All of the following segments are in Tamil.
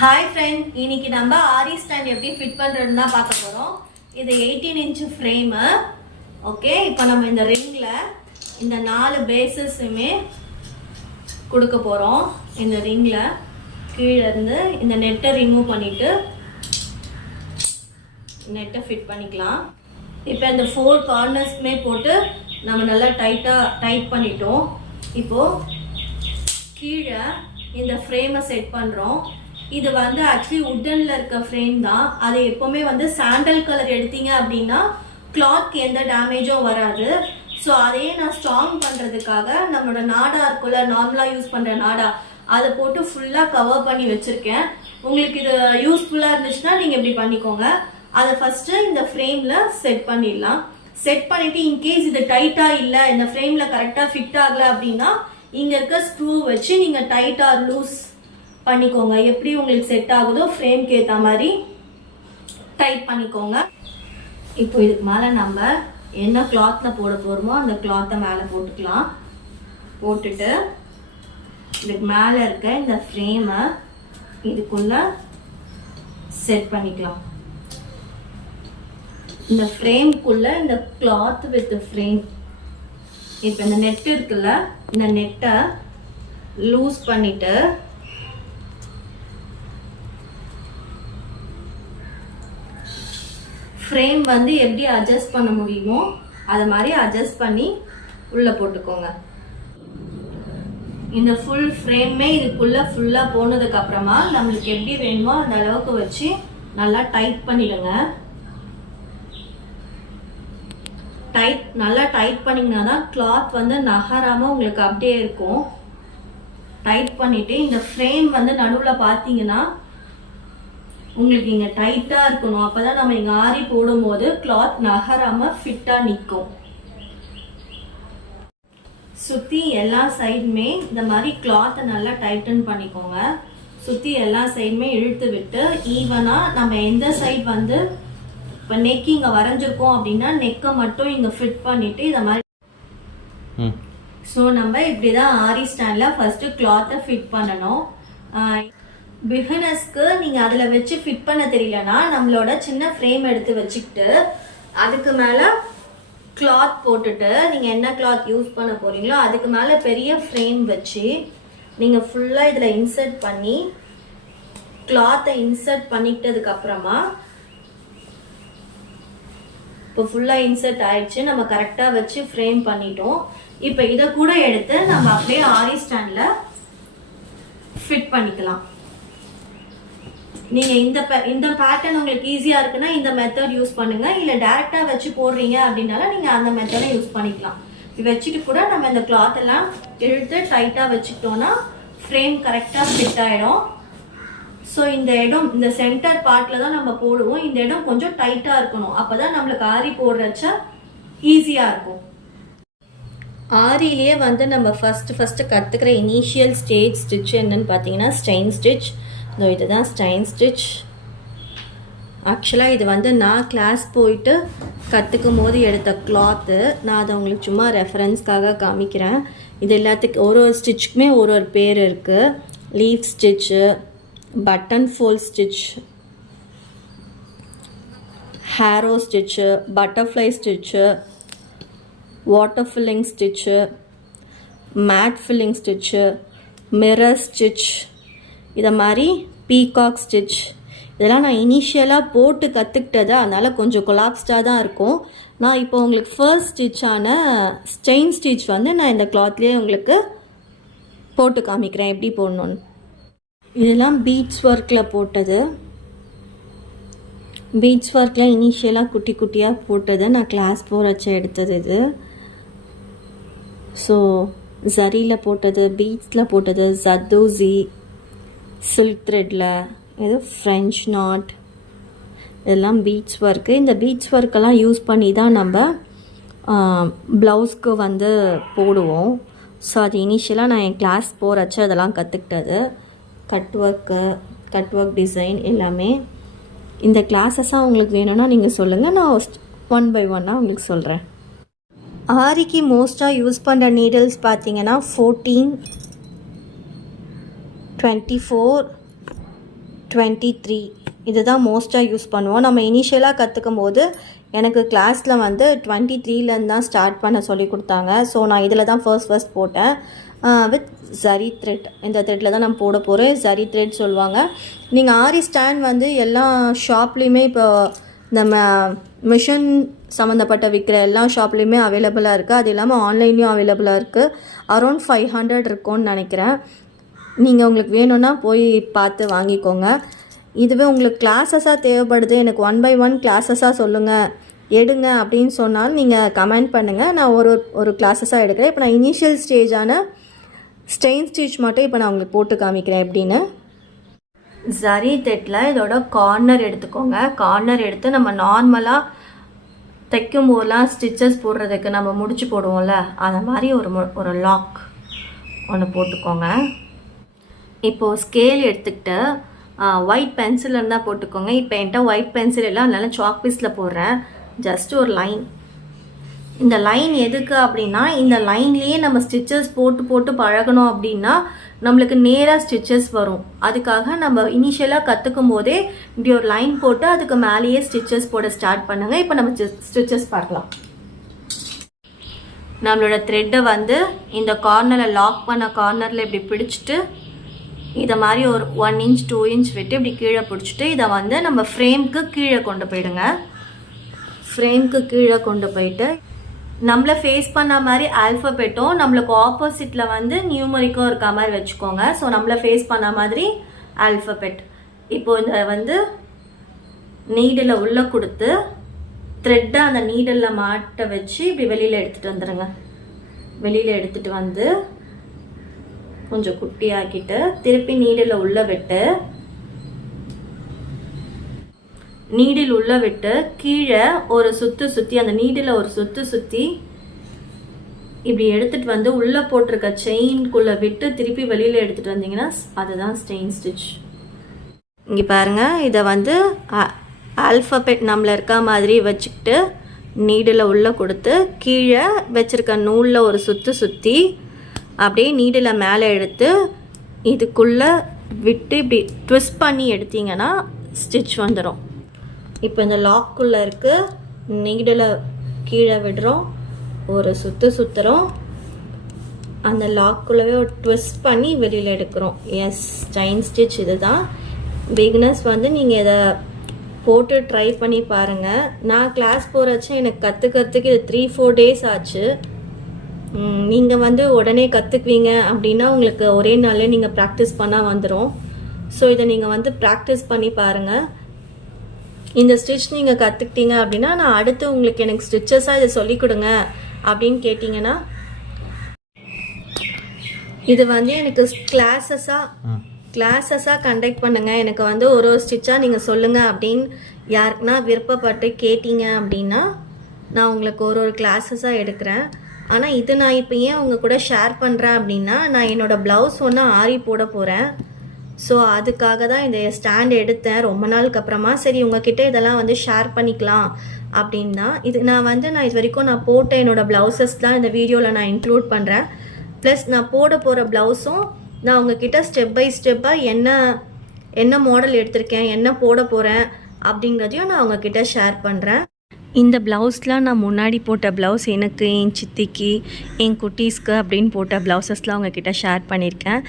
ஹாய் ஃப்ரெண்ட் இன்னைக்கு நம்ம ஆரி ஸ்டாண்ட் எப்படி ஃபிட் பண்ணுறதுன்னு தான் பார்க்க போகிறோம் இது எயிட்டீன் இன்ச்சு ஃப்ரேமு ஓகே இப்போ நம்ம இந்த ரிங்கில் இந்த நாலு பேஸஸுமே கொடுக்க போகிறோம் இந்த ரிங்கில் கீழே இருந்து இந்த நெட்டை ரிமூவ் பண்ணிவிட்டு நெட்டை ஃபிட் பண்ணிக்கலாம். இப்போ இந்த ஃபோர் கார்னர்ஸ்மே போட்டு நம்ம நல்லா டைட்டாக டைட் பண்ணிட்டோம். இப்போது கீழே இந்த ஃப்ரேமை செட் பண்ணுறோம் இது வந்து ஆக்சுவலி உட்டனில் இருக்க ஃப்ரேம் தான். அது எப்போவுமே வந்து சாண்டல் கலர் எடுத்தீங்க அப்படின்னா கிளாத்க்கு எந்த டேமேஜும் வராது. ஸோ அதையே நான் ஸ்ட்ராங் பண்ணுறதுக்காக நம்மளோட நாடா இருக்குல்ல நார்மலாக யூஸ் பண்ணுற நாடா அதை போட்டு ஃபுல்லாக கவர் பண்ணி வச்சுருக்கேன். உங்களுக்கு இது யூஸ்ஃபுல்லாக இருந்துச்சுன்னா நீங்கள் இப்படி பண்ணிக்கோங்க. அதை ஃபஸ்ட்டு இந்த ஃப்ரேமில் செட் பண்ணிடலாம். செட் பண்ணிவிட்டு இன்கேஸ் இது டைட்டாக இல்லை இந்த ஃப்ரேமில் கரெக்டாக ஃபிட் ஆகலை அப்படின்னா இங்கே இருக்க ஸ்க்ரூ வச்சு நீங்கள் டைட்டாக லூஸ் பண்ணிக்கோங்க. எப்படி உங்களுக்கு செட் ஆகுதோ ஃப்ரேம்க்கு ஏற்ற மாதிரி டைட் பண்ணிக்கோங்க. இப்போ இதுக்கு மேலே நம்ம என்ன கிளாத்தில் போட போகிறோமோ அந்த கிளாத்தை மேலே போட்டுக்கலாம். போட்டுட்டு இதுக்கு மேலே இருக்க இந்த ஃப்ரேமை இதுக்குள்ள செட் பண்ணிக்கலாம். இந்த ஃப்ரேம்குள்ளே இந்த கிளாத் வித் ஃப்ரேம் இப்போ இந்த நெட் இருக்குல்ல இந்த நெட்டை லூஸ் பண்ணிவிட்டு ஃப்ரேம் வந்து எப்படி அட்ஜஸ்ட் பண்ண முடியுமோ அதை மாதிரி அட்ஜஸ்ட் பண்ணி உள்ளே போட்டுக்கோங்க. இந்த ஃபுல் ஃப்ரேமே இதுக்குள்ளே ஃபுல்லாக போனதுக்கப்புறமா நம்மளுக்கு எப்படி வேணுமோ அந்த அளவுக்கு வச்சு நல்லா டைட் பண்ணிடுங்க. டைட் நல்லா டைட் பண்ணிங்கன்னா தான் கிளாத் வந்து நகராமல் உங்களுக்கு அப்படியே இருக்கும். டைட் பண்ணிவிட்டு இந்த ஃப்ரேம் வந்து நடுவில் பார்த்தீங்கன்னா உங்களுக்கு இங்கே டைட்டாக இருக்கணும். அப்போ தான் நம்ம இங்கே ஆரி போடும்போது கிளாத் நகராமல் ஃபிட்டாக நிற்கும் சுற்றி எல்லா சைடுமே இந்த மாதிரி கிளாத்தை நல்லா டைட்டன் பண்ணிக்கோங்க. சுற்றி எல்லா சைடுமே இழுத்து விட்டு ஈவனாக நம்ம எந்த சைடு வந்து இப்போ நெக் இங்கே வரைஞ்சிருக்கோம் அப்படின்னா நெக்கை மட்டும் இங்கே ஃபிட் பண்ணிவிட்டு இதை மாதிரி ஸோ நம்ம இப்படி தான் ஆரி ஸ்டாண்டில் ஃபஸ்ட்டு கிளாத்தை ஃபிட் பண்ணணும். பிகினர்ஸ்க்கு நீங்கள் அதில் வச்சு ஃபிட் பண்ண தெரியலனா நம்மளோட சின்ன ஃப்ரேம் எடுத்து வச்சுக்கிட்டு அதுக்கு மேலே கிளாத் போட்டுட்டு நீங்கள் என்ன கிளாத் யூஸ் பண்ண போகிறீங்களோ அதுக்கு மேலே பெரிய ஃப்ரேம் வச்சு நீங்கள் ஃபுல்லாக இதில் இன்சர்ட் பண்ணி கிளாத்தை இன்சர்ட் பண்ணிக்கிட்டதுக்கப்புறமா இப்போ ஃபுல்லாக இன்சர்ட் ஆயிடுச்சு நம்ம கரெக்டாக வச்சு ஃப்ரேம் பண்ணிட்டோம். இப்போ இதை கூட எடுத்து நம்ம அப்படியே ஆரி ஸ்டாண்டில் ஃபிட் பண்ணிக்கலாம். நீங்கள் இந்த இந்த பேட்டர்ன் உங்களுக்கு ஈஸியாக இருக்குன்னா இந்த மெத்தட் யூஸ் பண்ணுங்கள் இல்லை டேரெக்டாக வச்சு போடுறீங்க அப்படின்னாலும் நீங்கள் அந்த மெத்தடை யூஸ் பண்ணிக்கலாம். வச்சுட்டு கூட நம்ம இந்த கிளாத் எல்லாம் இழுத்து டைட்டாக வச்சுக்கிட்டோன்னா ஃப்ரேம் கரெக்டாக ஃபிட் ஆகிடும் ஸோ இந்த இடம் இந்த சென்டர் பார்ட்டில் தான் நம்ம போடுவோம். இந்த இடம் கொஞ்சம் டைட்டாக இருக்கணும். அப்போ தான் நம்மளுக்கு ஆரி போடுறச்ச ஈஸியாக இருக்கும். ஆரியிலேயே வந்து நம்ம ஃபஸ்ட்டு ஃபஸ்ட்டு கற்றுக்கிற இனிஷியல் ஸ்டேஜ் ஸ்டிச் என்னன்னு பார்த்தீங்கன்னா ஸ்டெயின் ஸ்டிச் இதோ இதுதான் ஸ்டைன் ஸ்டிச் ஆக்சுவலாக இது வந்து நான் கிளாஸ் போயிட்டு கற்றுக்கும் போது எடுத்த கிளாத்து நான் அதை உங்களுக்கு சும்மா ரெஃபரன்ஸ்க்காக காமிக்கிறேன். இது எல்லாத்துக்கும் ஒரு ஒரு ஸ்டிச்சுக்குமே ஒரு ஒரு பேர் இருக்குது leaf stitch button ஃபோல் stitch hero stitch butterfly stitch water filling stitch mat filling stitch mirror stitch இதை மாதிரி பீகாக் ஸ்டிச் இதெல்லாம் நான் இனிஷியலாக போட்டு கற்றுக்கிட்டது அதனால் கொஞ்சம் கொலாப்ஸ்டாக தான் இருக்கும். நான் இப்போ உங்களுக்கு ஃபர்ஸ்ட் ஸ்டிச்சான ஸ்டெயின் ஸ்டிச் வந்து நான் இந்த கிளாத்லேயே உங்களுக்கு போட்டு காமிக்கிறேன். எப்படி போடணுன்னு இதெல்லாம் பீட்ஸ் ஒர்க்கில் போட்டது. பீட்ஸ் ஒர்க்கில் இனிஷியலாக குட்டி குட்டியாக போட்டது நான் கிளாஸ் போகிறச்ச எடுத்தது இது. ஸோ ஜரியில் போட்டது பீட்ஸில் போட்டது ஜத்தோசி சில்க் த்ரெட்டில் இது ஃப்ரெஞ்ச் நாட் இதெல்லாம் பீட்ஸ் ஒர்க்கு இந்த பீட்ஸ் ஒர்க்கெல்லாம் யூஸ் பண்ணி தான் நம்ம ப்ளவுஸ்க்கு வந்து போடுவோம். ஸோ அது இனிஷியலாக நான் என் கிளாஸ் போகிறச்ச அதெல்லாம் கற்றுக்கிட்டது cut work cut work design எல்லாமே. இந்த கிளாஸஸாக உங்களுக்கு வேணும்னா நீங்கள் சொல்லுங்கள் நான் ஒன் பை ஒன்னாக உங்களுக்கு சொல்கிறேன் ஆரிக்கு மோஸ்ட்டாக யூஸ் பண்ணுற நீடல்ஸ் பார்த்தீங்கன்னா fourteen twenty four twenty three இதுதான் மோஸ்ட்டாக யூஸ் பண்ணுவோம். நம்ம இனிஷியலாக கற்றுக்கும் போது எனக்கு கிளாஸில் வந்து டுவெண்ட்டி த்ரீலேருந்து தான் ஸ்டார்ட் பண்ண சொல்லி கொடுத்தாங்க. ஸோ நான் இதில் தான் ஃபர்ஸ்ட் ஃபர்ஸ்ட் போட்டேன். வித் ஜரி த்ரெட் இந்த த்ரெட்டில் தான் நான் போட போகிறேன் ஜரி த்ரெட் சொல்லுவாங்க. நீங்கள் ஆரி ஸ்டாண்ட் வந்து எல்லா ஷாப்லேயுமே இப்போ நம்ம மிஷின் சம்மந்தப்பட்ட விற்கிற எல்லா ஷாப்லேயுமே அவைலபிளாக இருக்குது அது இல்லாமல் ஆன்லைன்லேயும் அவைலபிளாக இருக்குது அரௌண்ட் ஃபைவ் ஹண்ட்ரட் இருக்கும்னு நினைக்கிறேன். நீங்கள் உங்களுக்கு வேணும்னா போய் பார்த்து வாங்கிக்கோங்க. இதுவே உங்களுக்கு கிளாஸஸாக தேவைப்படுது. எனக்கு ஒன் பை ஒன் கிளாஸஸாக சொல்லுங்கள் எடுங்க அப்படின்னு சொன்னாலும் நீங்கள் கமெண்ட் பண்ணுங்கள் நான் ஒரு ஒரு கிளாஸஸாக எடுக்கிறேன். இப்போ நான் இனிஷியல் ஸ்டேஜான ஸ்டெயின் ஸ்டிச் மட்டும் இப்போ நான் உங்களுக்கு போட்டு காமிக்கிறேன். எப்படின்னு? ஜரி தெட்டில் இதோட கார்னர் எடுத்துக்கோங்க. கார்னர் எடுத்து நம்ம நார்மலாக தைக்கும் போதெல்லாம் ஸ்டிச்சஸ் போடுறதுக்கு நம்ம முடிச்சு போடுவோம்ல. அந்த மாதிரி ஒரு ஒரு லாக் ஒன்று போட்டுக்கோங்க. இப்போது ஸ்கேல் எடுத்துக்கிட்டு ஒயிட் பென்சில் இருந்தால் போட்டுக்கோங்க. இப்போ என்கிட்ட ஒயிட் பென்சில் எல்லாம் நல்லா சாக் பீஸில் போடுறேன். ஜஸ்ட் ஒரு லைன் இந்த லைன் எதுக்கு அப்படின்னா இந்த லைன்லேயே நம்ம ஸ்டிச்சஸ் போட்டு போட்டு பழகணும் அப்படின்னா நம்மளுக்கு நேராக ஸ்டிச்சஸ் வரும். அதுக்காக நம்ம இனிஷியலாக கற்றுக்கும் போதே இப்படி ஒரு லைன் போட்டு அதுக்கு மேலேயே ஸ்டிச்சஸ் போட ஸ்டார்ட் பண்ணுங்கள் இப்போ நம்ம ஸ்டிச்சஸ் பார்க்கலாம். நம்மளோட த்ரெட்டை வந்து இந்த கார்னரில் லாக் பண்ண கார்னரில் இப்படி பிடிச்சிட்டு இதை மாதிரி ஒரு ஒன் இன்ச் டூ இன்ச் விட்டு இப்படி கீழே பிடிச்சிட்டு இதை வந்து நம்ம ஃப்ரேம்க்கு கீழே கொண்டு போயிடுங்க. ஃப்ரேம்க்கு கீழே கொண்டு போயிட்டு நம்மளை ஃபேஸ் பண்ண மாதிரி ஆல்ஃபபெட்டும் நம்மளுக்கு ஆப்போசிட்டில் வந்து நியூமரிக்கும் இருக்க மாதிரி வச்சுக்கோங்க. ஸோ நம்மளை ஃபேஸ் பண்ண மாதிரி ஆல்ஃபபெட் இப்போ இந்த வந்து நீடில் உள்ளே கொடுத்து த்ரெட்டை அந்த நீடலில் மாட்ட வச்சு இப்படி வெளியில் எடுத்துகிட்டு வந்துடுங்க வெளியில் எடுத்துகிட்டு வந்து கொஞ்சம் குட்டியாக்கிட்டு திருப்பி நீடில் உள்ள விட்டு நீடில் உள்ள விட்டு கீழே ஒரு சுத்து சுற்றி அந்த நீடில் ஒரு சுத்து சுற்றி இப்படி எடுத்துட்டு வந்து உள்ளே போட்டிருக்க செயின்குள்ளே விட்டு திருப்பி வெளியில் எடுத்துகிட்டு வந்தீங்கன்னா அதுதான் ஸ்டெயின் ஸ்டிச் இங்கே பாருங்க இதை வந்து ஆல்ஃபபெட் நம்மள இருக்க மாதிரி வச்சுக்கிட்டு நீடில் உள்ளே கொடுத்து கீழே வச்சுருக்க நூலில் ஒரு சுத்து சுற்றி அப்படியே நீடில் மேலே எடுத்து இதுக்குள்ளே விட்டு இப்படி ட்விஸ்ட் பண்ணி எடுத்தீங்கன்னா ஸ்டிச் வந்துடும் இப்போ இந்த லாக்குள்ளே இருக்குது நீடில் கீழே விடுறோம் ஒரு சுற்று சுற்றுறோம் அந்த லாக்குள்ளவே ஒரு ட்விஸ்ட் பண்ணி வெளியில் எடுக்கிறோம். எஸ் செயின் ஸ்டிச் இதுதான். பிகினஸ் வந்து நீங்கள் இதை போட்டு ட்ரை பண்ணி பாருங்கள் நான் கிளாஸ் போகிறச்ச எனக்கு கற்றுக்கிறதுக்கு இது த்ரீ ஃபோர் டேஸ் ஆச்சு. நீங்கள் வந்து உடனே கற்றுக்குவீங்க அப்படின்னா உங்களுக்கு ஒரே நாள்லேயே நீங்கள் ப்ராக்டிஸ் பண்ணால் வந்துடும் ஸோ இதை நீங்கள் வந்து ப்ராக்டிஸ் பண்ணி பாருங்கள் இந்த ஸ்டிச் நீங்கள் கற்றுக்கிட்டீங்க அப்படின்னா நான் அடுத்து உங்களுக்கு எனக்கு ஸ்டிச்சஸாக இதை சொல்லிக் கொடுங்க அப்படின்னு கேட்டிங்கன்னா இது வந்து எனக்கு கிளாஸஸாக கிளாஸஸாக கண்டக்ட் பண்ணுங்க. எனக்கு வந்து ஒரு ஒரு ஸ்டிச்சாக நீங்கள் சொல்லுங்கள் அப்படின்னு யாருக்குன்னா விருப்பப்பட்டு கேட்டீங்க அப்படின்னா நான் உங்களுக்கு ஒரு ஒரு கிளாஸஸாக எடுக்கிறேன். ஆனால் இது நான் இப்போ ஏன் உங்கள் கூட ஷேர் பண்ணுறேன் அப்படின்னா நான் என்னோடய ப்ளவுஸ் ஒன்று ஆரி போட போகிறேன் ஸோ அதுக்காக தான் இந்த ஸ்டாண்ட் எடுத்தேன். ரொம்ப நாளுக்கு அப்புறமா சரி உங்ககிட்ட இதெல்லாம் வந்து ஷேர் பண்ணிக்கலாம் அப்படின்னா இது நான் வந்து நான் இது வரைக்கும் நான் போட்ட என்னோடய ப்ளவுசஸ் தான் இந்த வீடியோவில் நான் இன்க்ளூட் பண்ணுறேன் ப்ளஸ் நான் போட போகிற ப்ளவுஸும் நான் உங்ககிட்ட ஸ்டெப் பை ஸ்டெப்பாக என்ன என்ன மாடல் எடுத்திருக்கேன் என்ன போட போகிறேன் அப்படிங்கிறதையும் நான் உங்ககிட்ட ஷேர் பண்ணுறேன் இந்த ப்ளவுஸ்லாம் நான் முன்னாடி போட்ட ப்ளவுஸ் எனக்கு என் சித்திக்கு என் குட்டீஸ்க்கு அப்படின்னு போட்ட ப்ளவுசஸ்லாம் அவங்கக்கிட்ட ஷேர் பண்ணியிருக்கேன்.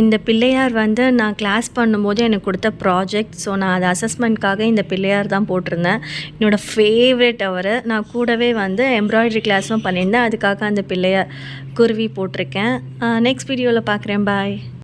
இந்த பிள்ளையார் வந்து நான் கிளாஸ் பண்ணும்போது எனக்கு கொடுத்த ப்ராஜெக்ட் ஸோ நான் அது அசஸ்மெண்ட்காக இந்த பிள்ளையார் தான் போட்டிருந்தேன். என்னோடய ஃபேவரட் அவர். நான் கூடவே வந்து எம்ப்ராய்டரி கிளாஸும் பண்ணியிருந்தேன். அதுக்காக அந்த பிள்ளையார் குருவி போட்டிருக்கேன். நெக்ஸ்ட் வீடியோவில் பார்க்குறேன். பாய்